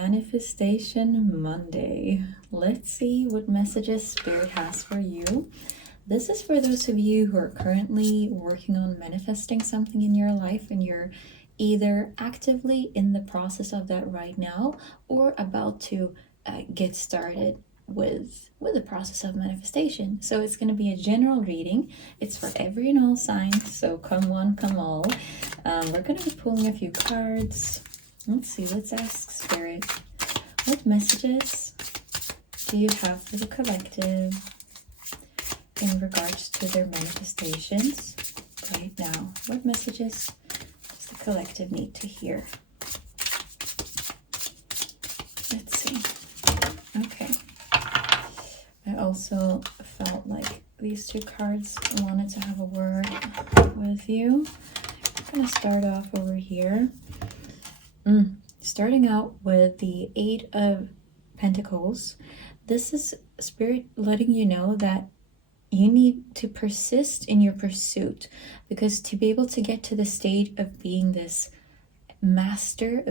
Manifestation Monday. Let's see what messages Spirit has for you. This is for those of you who are currently working on manifesting something in your life and you're either actively in the process of that right now or about to get started with the process of manifestation. So it's going to be a general reading. It's for every and all signs, so come one, come all. We're going to be pulling a few cards. Let's see, let's ask Spirit, what messages do you have for the collective in regards to their manifestations right now? What messages does the collective need to hear? Let's see. Okay. I also felt like these two cards wanted to have a word with you. I'm going to start off over here. Starting out with the Eight of Pentacles. This is Spirit letting you know that you need to persist in your pursuit, because to be able to get to the state of being this master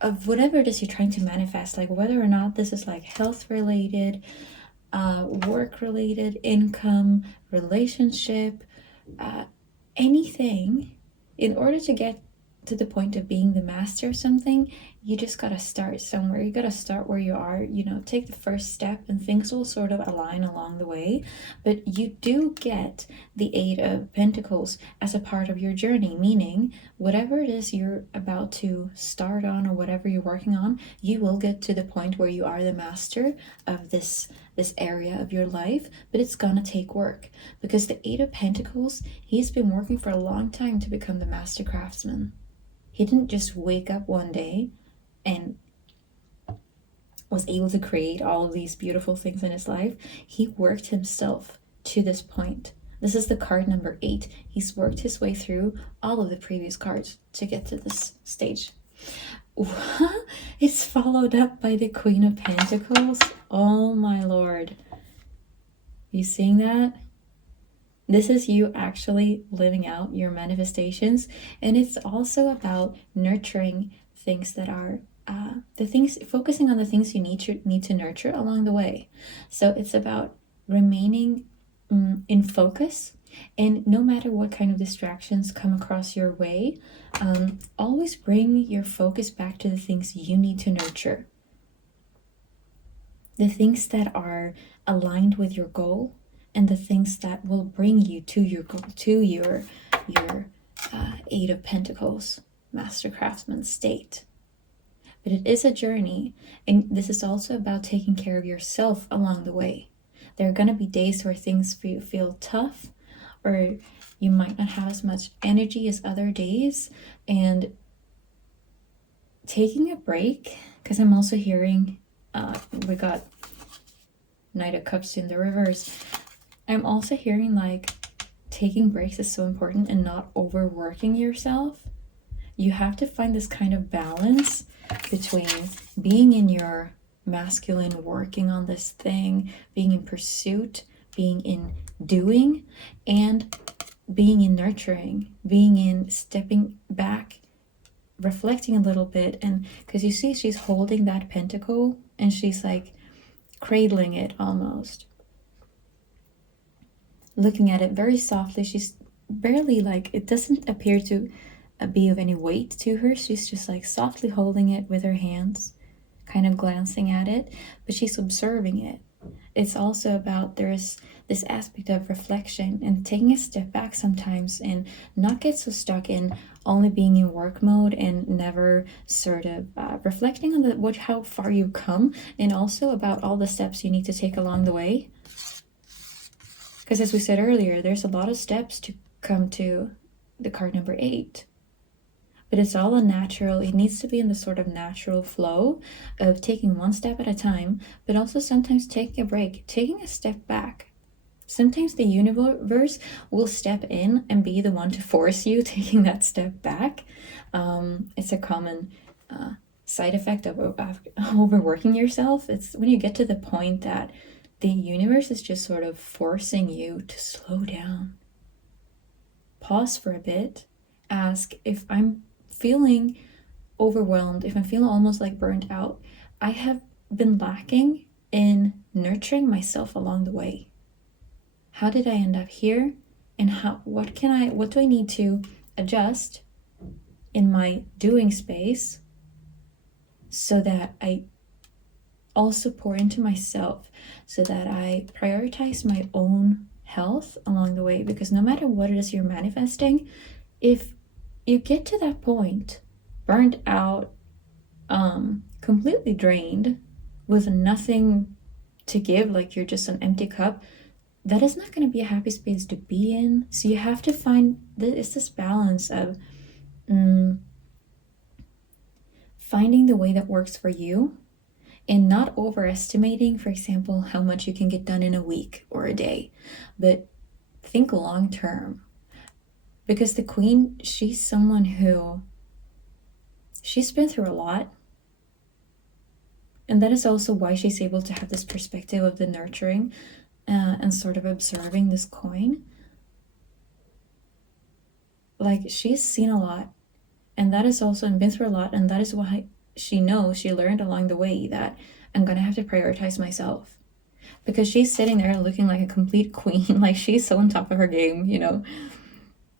of whatever it is you're trying to manifest, like whether or not this is like health related, work related, income, relationship, anything, in order to get to the point of being the master of something, you just gotta start somewhere. You gotta start where you are, take the first step and things will sort of align along the way. But you do get the Eight of Pentacles as a part of your journey, meaning whatever it is you're about to start on or whatever you're working on, you will get to the point where you are the master of this area of your life. But it's gonna take work, because the Eight of Pentacles, he's been working for a long time to become the master craftsman. He didn't just wake up one day and was able to create all of these beautiful things in his life. He worked himself to this point. This is the card number 8. He's worked his way through all of the previous cards to get to this stage. It's followed up by the Queen of Pentacles. Oh my Lord. You seeing that? This is you actually living out your manifestations, and it's also about nurturing things that are focusing on the things you need to nurture along the way. So it's about remaining in focus, and no matter what kind of distractions come across your way, always bring your focus back to the things you need to nurture, the things that are aligned with your goal, and the things that will bring you to your goal, to your Eight of Pentacles master craftsman state. But it is a journey, and this is also about taking care of yourself along the way. There are going to be days where things feel tough, or you might not have as much energy as other days, and taking a break, because I'm also hearing we got Knight of Cups in the reverse. I'm also hearing like taking breaks is so important and not overworking yourself. You have to find this kind of balance between being in your masculine, working on this thing, being in pursuit, being in doing, and being in nurturing, being in stepping back, reflecting a little bit. And because you see she's holding that pentacle and she's like cradling it almost, looking at it very softly. She's barely like, it doesn't appear to be of any weight to her. She's just like softly holding it with her hands, kind of glancing at it, but she's observing it. It's also about, there's this aspect of reflection and taking a step back sometimes, and not get so stuck in only being in work mode and never sort of reflecting on how far you've come, and also about all the steps you need to take along the way. Because as we said earlier, there's a lot of steps to come to the card number 8. But it's all unnatural. It needs to be in the sort of natural flow of taking one step at a time, but also sometimes taking a break, taking a step back. Sometimes the universe will step in and be the one to force you taking that step back. It's a common side effect of overworking yourself. It's when you get to the point that the universe is just sort of forcing you to slow down. Pause for a bit. Ask, if I'm feeling overwhelmed, if I'm feeling almost like burnt out, I have been lacking in nurturing myself along the way. How did I end up here? And what do I need to adjust in my doing space so that I also pour into myself, so that I prioritize my own health along the way? Because no matter what it is you're manifesting, if you get to that point, burnt out, completely drained, with nothing to give, like you're just an empty cup, that is not going to be a happy space to be in. So you have to find this balance of finding the way that works for you, and not overestimating, for example, how much you can get done in a week or a day, but think long term. Because the queen, she's someone who, she's been through a lot. And that is also why she's able to have this perspective of the nurturing and sort of observing this coin. Like, she's seen a lot, and that is also, and been through a lot, and that is why she knows, she learned along the way that I'm gonna have to prioritize myself. Because she's sitting there looking like a complete queen, like she's so on top of her game, you know.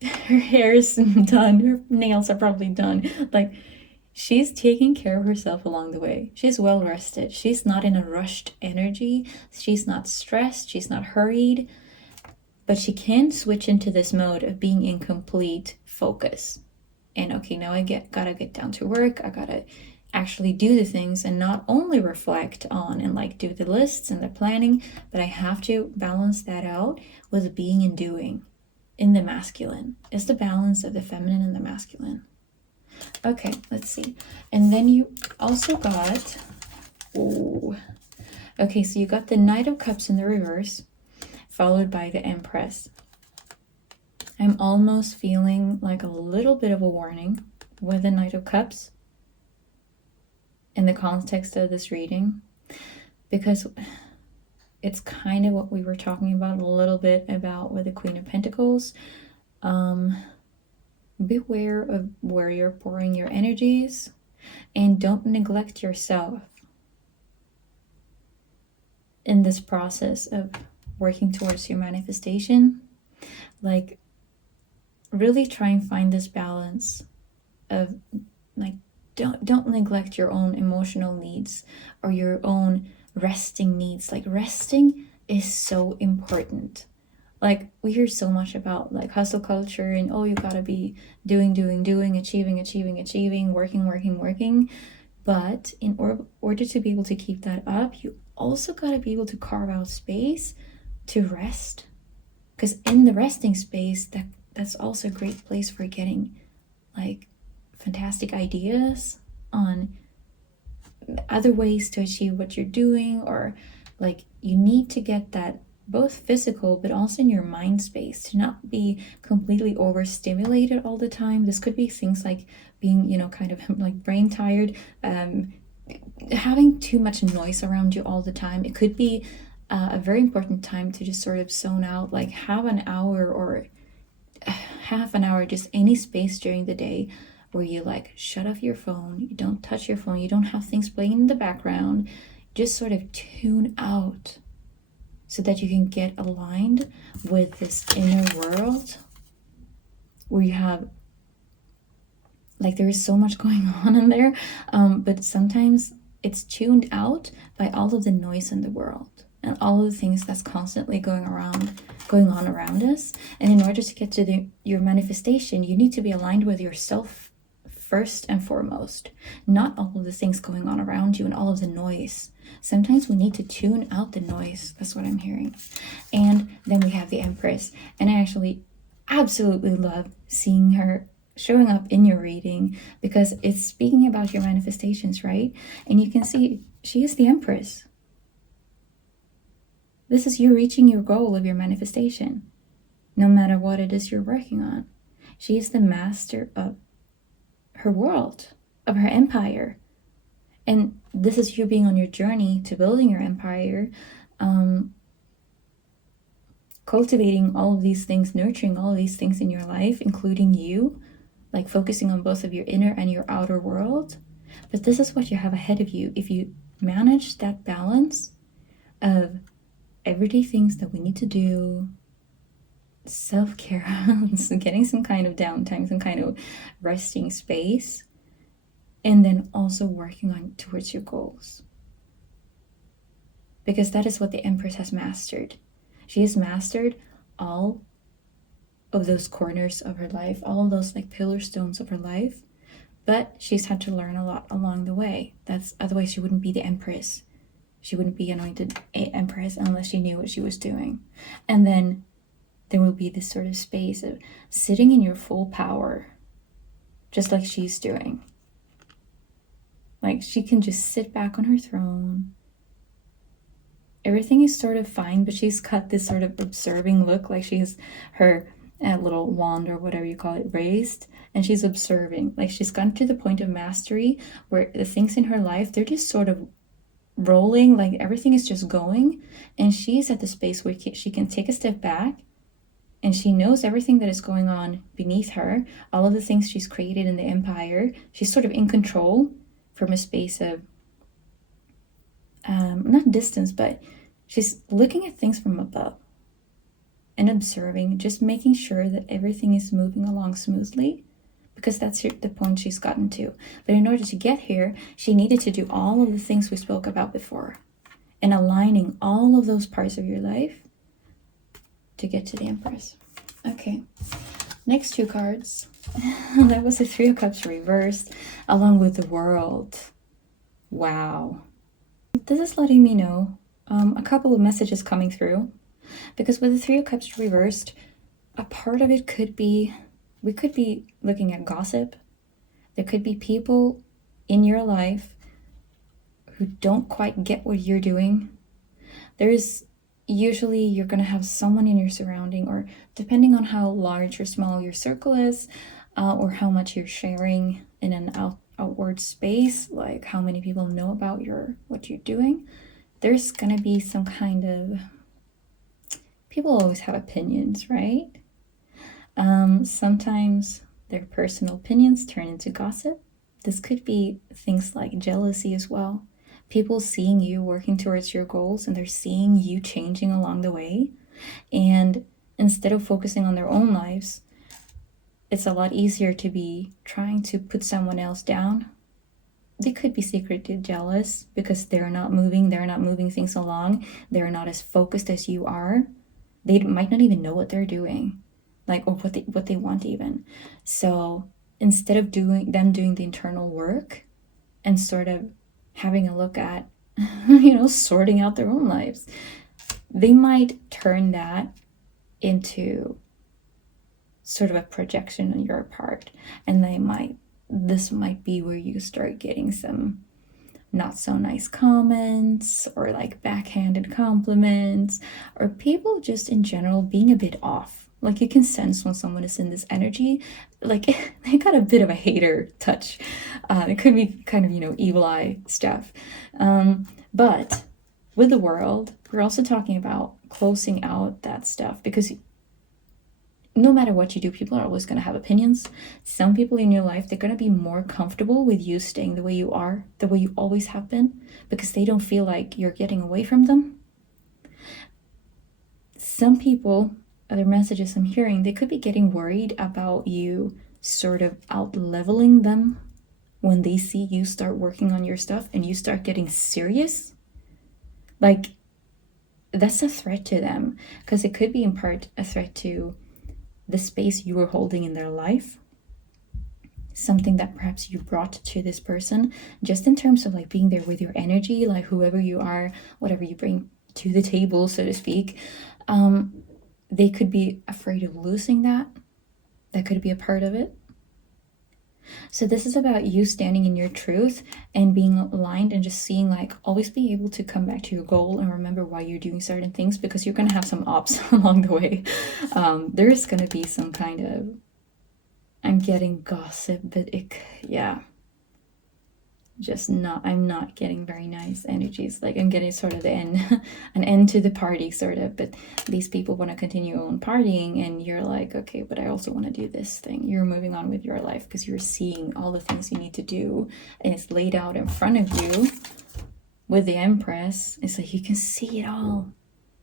Her hair is done, her nails are probably done. Like, she's taking care of herself along the way. She's well rested. She's not in a rushed energy. She's not stressed. She's not hurried. But she can switch into this mode of being in complete focus. And okay, now I gotta get down to work. I gotta actually do the things and not only reflect on and like do the lists and the planning, but I have to balance that out with being and doing in the masculine. It's the balance of the feminine and the masculine. Okay, let's see. And then you also got, okay, so you got the Knight of Cups in the reverse, followed by the Empress. I'm almost feeling like a little bit of a warning with the Knight of Cups in the context of this reading, because it's kind of what we were talking about a little bit about with the Queen of Pentacles. Beware of where you're pouring your energies, and don't neglect yourself in this process of working towards your manifestation. Like, really try and find this balance of like, don't neglect your own emotional needs or your own resting needs. Like, resting is so important. Like, we hear so much about like hustle culture and, oh, you gotta be doing, achieving, working. But in order to be able to keep that up, you also gotta be able to carve out space to rest. Because in the resting space, that's also a great place for getting like fantastic ideas on other ways to achieve what you're doing. Or like, you need to get that both physical but also in your mind space, to not be completely overstimulated all the time. This could be things like being, you know, kind of like brain tired, having too much noise around you all the time. It could be a very important time to just sort of zone out, like have an hour or half an hour, just any space during the day where you like shut off your phone, you don't touch your phone, you don't have things playing in the background, just sort of tune out, so that you can get aligned with this inner world where you have, like, there is so much going on in there, but sometimes it's tuned out by all of the noise in the world and all of the things that's constantly going on around us. And in order to get to your manifestation, you need to be aligned with yourself first and foremost, not all of the things going on around you and all of the noise. Sometimes we need to tune out the noise. That's what I'm hearing. And then we have the Empress. And I actually absolutely love seeing her showing up in your reading, because it's speaking about your manifestations, right? And you can see she is the Empress. This is you reaching your goal of your manifestation, no matter what it is you're working on. She is the master of her world, of her empire. And this is you being on your journey to building your empire, cultivating all of these things, nurturing all of these things in your life, including you, like focusing on both of your inner and your outer world. But this is what you have ahead of you. If you manage that balance of everyday things that we need to do, self-care, so getting some kind of downtime, some kind of resting space, and then also working on towards your goals. Because that is what the Empress has mastered. She has mastered all of those corners of her life, all of those like pillar stones of her life, but she's had to learn a lot along the way. That's otherwise she wouldn't be the Empress. She wouldn't be anointed Empress unless she knew what she was doing. And then there will be this sort of space of sitting in your full power, just like she's doing. Like she can just sit back on her throne. Everything is sort of fine, but she's got this sort of observing look, like she has her little wand or whatever you call it raised, and she's observing. Like she's gotten to the point of mastery where the things in her life, they're just sort of rolling, like everything is just going, and she's at the space where she can take a step back, and she knows everything that is going on beneath her, all of the things she's created in the empire. She's sort of in control from a space of not distance, but she's looking at things from above and observing, just making sure that everything is moving along smoothly, because that's the point she's gotten to. But in order to get here, she needed to do all of the things we spoke about before, and aligning all of those parts of your life to get to the Empress. Okay, next two cards. That was the Three of Cups reversed, along with the World. Wow. This is letting me know a couple of messages coming through, because with the Three of Cups reversed, a part of it could be, we could be looking at gossip. There could be people in your life who don't quite get what you're doing. There's usually, you're going to have someone in your surrounding, or depending on how large or small your circle is, or how much you're sharing in an outward space, like how many people know about what you're doing, there's going to be some kind of, people always have opinions, right? Sometimes their personal opinions turn into gossip. This could be things like jealousy as well. People seeing you working towards your goals, and they're seeing you changing along the way, and instead of focusing on their own lives, it's a lot easier to be trying to put someone else down. They could be secretly jealous because they're not moving things along, they're not as focused as you are. They might not even know what they're doing, like, or what they want even. So instead of doing the internal work and sort of having a look at, sorting out their own lives, they might turn that into sort of a projection on your part, and this might be where you start getting some not so nice comments, or like backhanded compliments, or people just in general being a bit off. Like you can sense when someone is in this energy, like they got a bit of a hater touch. It could be kind of, evil eye stuff. But with the World, we're also talking about closing out that stuff, because no matter what you do, people are always going to have opinions. Some people in your life, they're going to be more comfortable with you staying the way you are, the way you always have been, because they don't feel like you're getting away from them. Some people, other messages I'm hearing, they could be getting worried about you sort of out-leveling them when they see you start working on your stuff and you start getting serious. Like, that's a threat to them, because it could be in part a threat to the space you were holding in their life, something that perhaps you brought to this person, just in terms of like being there with your energy, like whoever you are, whatever you bring to the table, so to speak. They could be afraid of losing that. That could be a part of it. So this is about you standing in your truth and being aligned, and just seeing, like, always be able to come back to your goal and remember why you're doing certain things, because you're going to have some ups along the way. There's going to be some kind of, I'm getting gossip, but just not, I'm not getting very nice energies. Like I'm getting sort of the end, an end to the party sort of, but these people want to continue on partying and you're like, okay, but I also want to do this thing. You're moving on with your life because you're seeing all the things you need to do and it's laid out in front of you with the Empress. It's like you can see it all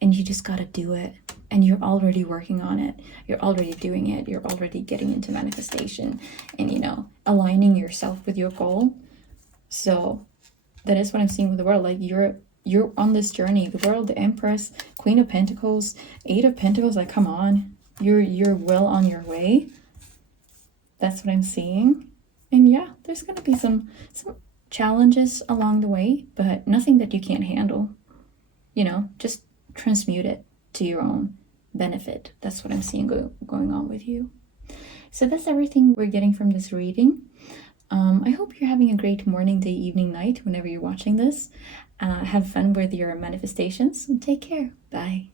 and you just got to do it. And you're already working on it. You're already doing it. You're already getting into manifestation and, you know, aligning yourself with your goal. So that is what I'm seeing with the world. Like you're on this journey. The world, the Empress, Queen of Pentacles, Eight of Pentacles. Like, come on, you're well on your way. That's what I'm seeing. And yeah, there's gonna be some challenges along the way, but nothing that you can't handle. You know, just transmute it to your own benefit. That's what I'm seeing going on with you. So that's everything we're getting from this reading. I hope you're having a great morning, day, evening, night, whenever you're watching this. Have fun with your manifestations and take care. Bye.